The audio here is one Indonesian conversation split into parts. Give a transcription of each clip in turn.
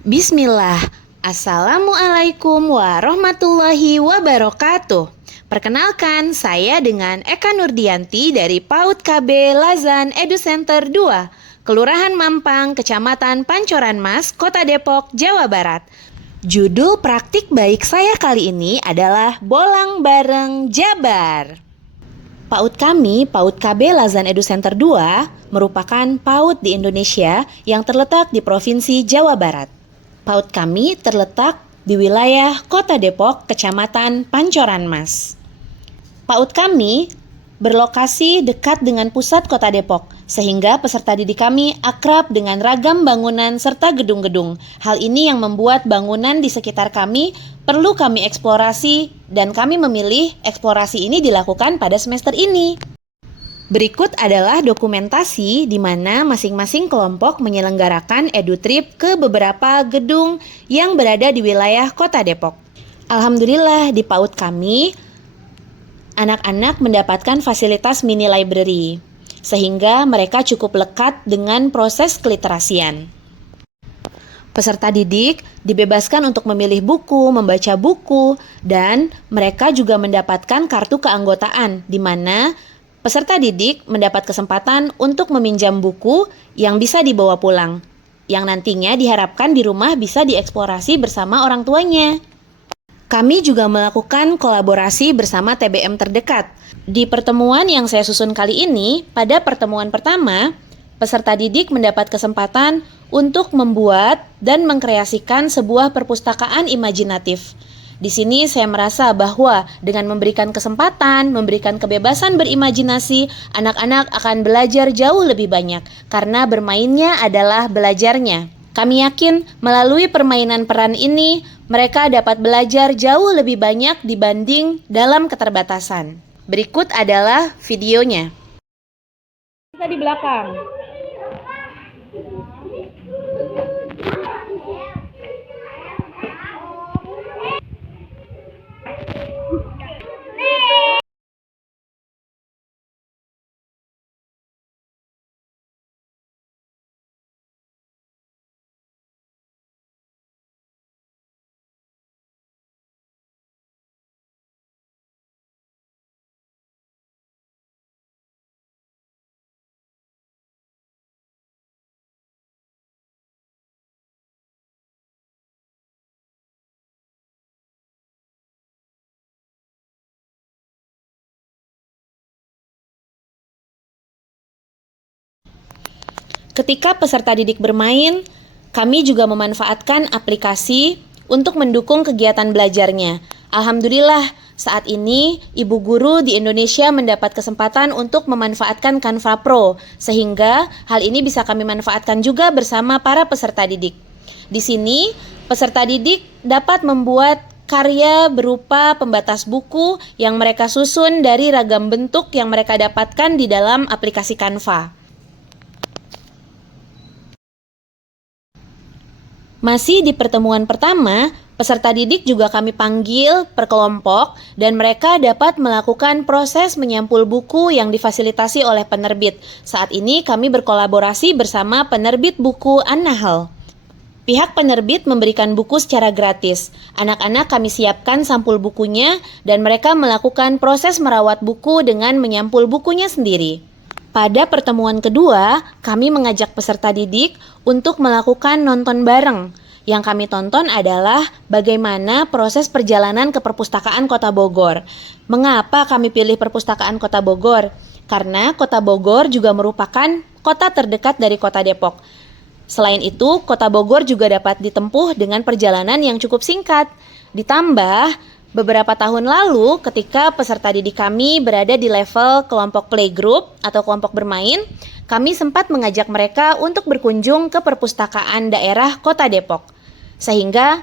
Bismillah, Assalamualaikum warahmatullahi wabarakatuh. Perkenalkan, saya dengan Eka Nurdianti dari PAUD KB Lazan Edu Center 2, Kelurahan Mampang, Kecamatan Pancoran Mas, Kota Depok, Jawa Barat. Judul praktik baik saya kali ini adalah Bolang Bareng Jabar. PAUD kami, PAUD KB Lazan Edu Center 2, merupakan PAUD di Indonesia yang terletak di Provinsi Jawa Barat. PAUD kami terletak di wilayah Kota Depok, Kecamatan Pancoran Mas. PAUD kami berlokasi dekat dengan pusat Kota Depok, sehingga peserta didik kami akrab dengan ragam bangunan serta gedung-gedung. Hal ini yang membuat bangunan di sekitar kami perlu kami eksplorasi, dan kami memilih eksplorasi ini dilakukan pada semester ini. Berikut adalah dokumentasi di mana masing-masing kelompok menyelenggarakan EduTrip ke beberapa gedung yang berada di wilayah Kota Depok. Alhamdulillah di PAUD kami, anak-anak mendapatkan fasilitas mini library, sehingga mereka cukup lekat dengan proses keliterasian. Peserta didik dibebaskan untuk memilih buku, membaca buku, dan mereka juga mendapatkan kartu keanggotaan, di mana peserta didik mendapat kesempatan untuk meminjam buku yang bisa dibawa pulang, yang nantinya diharapkan di rumah bisa dieksplorasi bersama orang tuanya. Kami juga melakukan kolaborasi bersama TBM terdekat. Di pertemuan yang saya susun kali ini, pada pertemuan pertama, peserta didik mendapat kesempatan untuk membuat dan mengkreasikan sebuah perpustakaan imajinatif. Di sini saya merasa bahwa dengan memberikan kesempatan, memberikan kebebasan berimajinasi, anak-anak akan belajar jauh lebih banyak karena bermainnya adalah belajarnya. Kami yakin melalui permainan peran ini, mereka dapat belajar jauh lebih banyak dibanding dalam keterbatasan. Berikut adalah videonya. Bisa di belakang. Ketika peserta didik bermain, kami juga memanfaatkan aplikasi untuk mendukung kegiatan belajarnya. Alhamdulillah, saat ini ibu guru di Indonesia mendapat kesempatan untuk memanfaatkan Canva Pro, sehingga hal ini bisa kami manfaatkan juga bersama para peserta didik. Di sini, peserta didik dapat membuat karya berupa pembatas buku yang mereka susun dari ragam bentuk yang mereka dapatkan di dalam aplikasi Canva. Masih di pertemuan pertama, peserta didik juga kami panggil per kelompok dan mereka dapat melakukan proses menyampul buku yang difasilitasi oleh penerbit. Saat ini kami berkolaborasi bersama penerbit buku An-Nahl. Pihak penerbit memberikan buku secara gratis. Anak-anak kami siapkan sampul bukunya dan mereka melakukan proses merawat buku dengan menyampul bukunya sendiri. Pada pertemuan kedua, kami mengajak peserta didik untuk melakukan nonton bareng. Yang kami tonton adalah bagaimana proses perjalanan ke Perpustakaan Kota Bogor. Mengapa kami pilih Perpustakaan Kota Bogor? Karena Kota Bogor juga merupakan kota terdekat dari Kota Depok. Selain itu, Kota Bogor juga dapat ditempuh dengan perjalanan yang cukup singkat. Ditambah, beberapa tahun lalu, ketika peserta didik kami berada di level kelompok playgroup atau kelompok bermain, kami sempat mengajak mereka untuk berkunjung ke perpustakaan daerah Kota Depok. Sehingga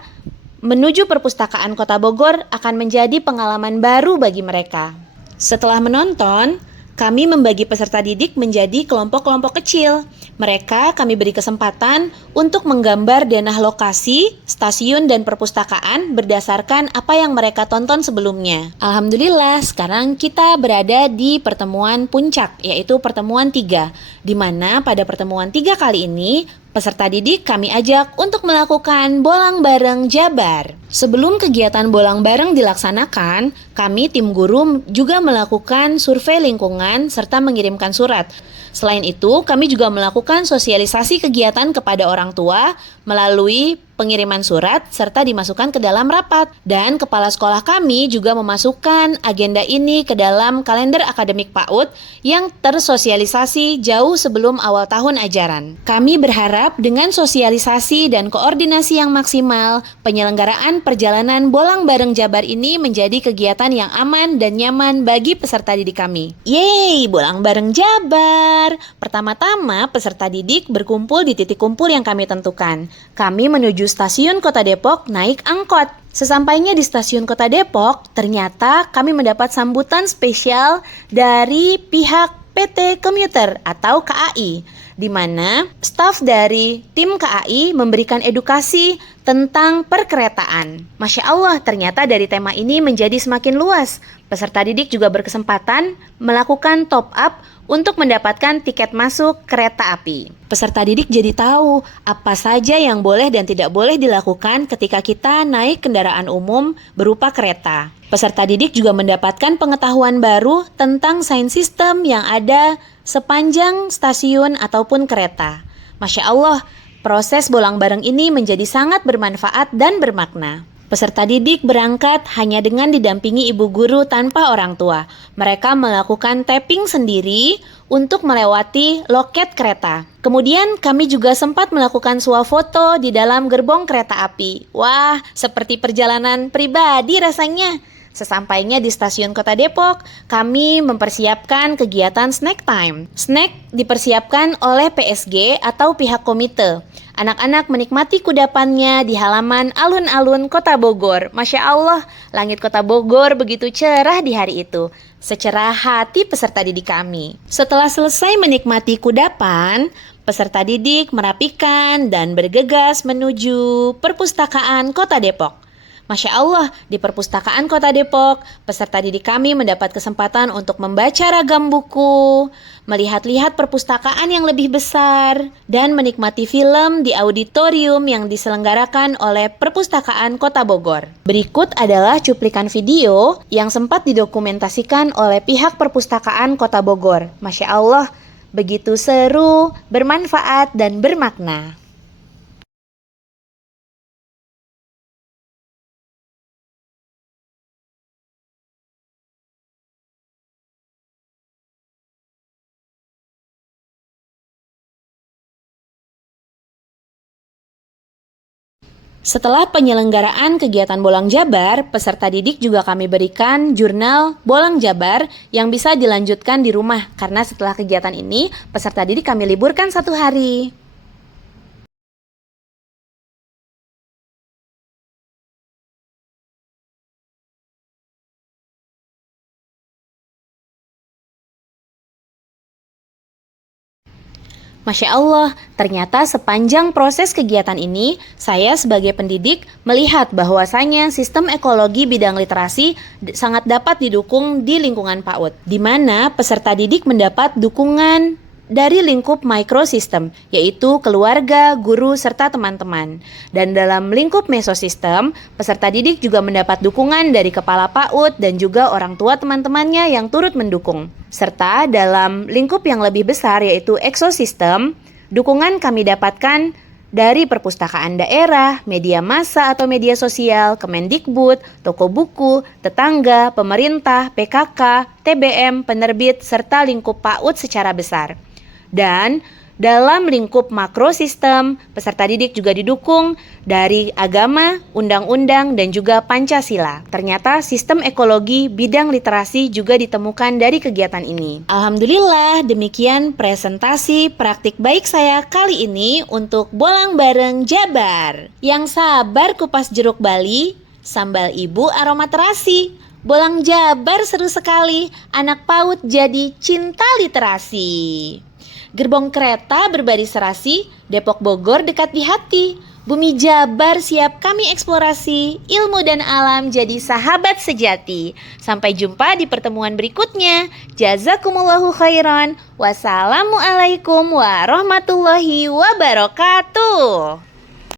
menuju perpustakaan Kota Bogor akan menjadi pengalaman baru bagi mereka. Setelah menonton, kami membagi peserta didik menjadi kelompok-kelompok kecil. Mereka kami beri kesempatan untuk menggambar denah lokasi, stasiun, dan perpustakaan berdasarkan apa yang mereka tonton sebelumnya. Alhamdulillah, sekarang kita berada di pertemuan puncak, yaitu pertemuan 3, di mana pada pertemuan 3 kali ini, peserta didik kami ajak untuk melakukan bolang bareng Jabar. Sebelum kegiatan bolang bareng dilaksanakan, kami tim guru juga melakukan survei lingkungan serta mengirimkan surat. Selain itu, kami juga melakukan sosialisasi kegiatan kepada orang tua melalui pengiriman surat serta dimasukkan ke dalam rapat. Dan kepala sekolah kami juga memasukkan agenda ini ke dalam kalender akademik PAUD yang tersosialisasi jauh sebelum awal tahun ajaran. Kami berharap dengan sosialisasi dan koordinasi yang maksimal, penyelenggaraan perjalanan bolang bareng Jabar ini menjadi kegiatan yang aman dan nyaman bagi peserta didik kami. Yeay, bolang bareng Jabar! Pertama-tama, peserta didik berkumpul di titik kumpul yang kami tentukan. Kami menuju stasiun Kota Depok naik angkot. Sesampainya di stasiun Kota Depok, ternyata kami mendapat sambutan spesial dari pihak PT Komuter atau KAI, di mana staf dari tim KAI memberikan edukasi tentang perkeretaan. Masya Allah, ternyata dari tema ini menjadi semakin luas. Peserta didik juga berkesempatan melakukan top up untuk mendapatkan tiket masuk kereta api. Peserta didik jadi tahu apa saja yang boleh dan tidak boleh dilakukan ketika kita naik kendaraan umum berupa kereta. Peserta didik juga mendapatkan pengetahuan baru tentang sound system yang ada sepanjang stasiun ataupun kereta. Masya Allah, proses bolang bareng ini menjadi sangat bermanfaat dan bermakna. Peserta didik berangkat hanya dengan didampingi ibu guru tanpa orang tua. Mereka melakukan tapping sendiri untuk melewati loket kereta. Kemudian kami juga sempat melakukan swafoto di dalam gerbong kereta api. Wah, seperti perjalanan pribadi rasanya. Sesampainya di stasiun Kota Depok, kami mempersiapkan kegiatan snack time. Snack dipersiapkan oleh PSG atau pihak komite. Anak-anak menikmati kudapannya di halaman alun-alun Kota Bogor. Masya Allah, langit Kota Bogor begitu cerah di hari itu. Secerah hati peserta didik kami. Setelah selesai menikmati kudapan, peserta didik merapikan dan bergegas menuju perpustakaan Kota Depok. Masya Allah, di perpustakaan Kota Depok, peserta didik kami mendapat kesempatan untuk membaca ragam buku, melihat-lihat perpustakaan yang lebih besar, dan menikmati film di auditorium yang diselenggarakan oleh Perpustakaan Kota Bogor. Berikut adalah cuplikan video yang sempat didokumentasikan oleh pihak Perpustakaan Kota Bogor. Masya Allah, begitu seru, bermanfaat, dan bermakna. Setelah penyelenggaraan kegiatan Bolang Jabar, peserta didik juga kami berikan jurnal Bolang Jabar yang bisa dilanjutkan di rumah karena setelah kegiatan ini, peserta didik kami liburkan 1 hari. Masya Allah, ternyata sepanjang proses kegiatan ini, saya sebagai pendidik melihat bahwasanya sistem ekologi bidang literasi sangat dapat didukung di lingkungan PAUD, di mana peserta didik mendapat dukungan dari lingkup mikrosistem, yaitu keluarga, guru, serta teman-teman. Dan dalam lingkup mesosistem, peserta didik juga mendapat dukungan dari kepala PAUD dan juga orang tua teman-temannya yang turut mendukung. Serta dalam lingkup yang lebih besar yaitu ekosistem, dukungan kami dapatkan dari perpustakaan daerah, media massa atau media sosial, Kemendikbud, toko buku, tetangga, pemerintah, PKK, TBM, penerbit, serta lingkup PAUD secara besar. Dan dalam lingkup makrosistem, peserta didik juga didukung dari agama, undang-undang, dan juga Pancasila. Ternyata sistem ekologi bidang literasi juga ditemukan dari kegiatan ini. Alhamdulillah, demikian presentasi praktik baik saya kali ini untuk Bolang Bareng Jabar. Yang sabar kupas jeruk Bali, sambal ibu aroma terasi. Bolang Jabar seru sekali, anak PAUD jadi cinta literasi. Gerbong kereta berbaris serasi, Depok Bogor dekat di hati. Bumi Jabar siap kami eksplorasi, ilmu dan alam jadi sahabat sejati. Sampai jumpa di pertemuan berikutnya. Jazakumullahu khairan. Wassalamualaikum warahmatullahi wabarakatuh.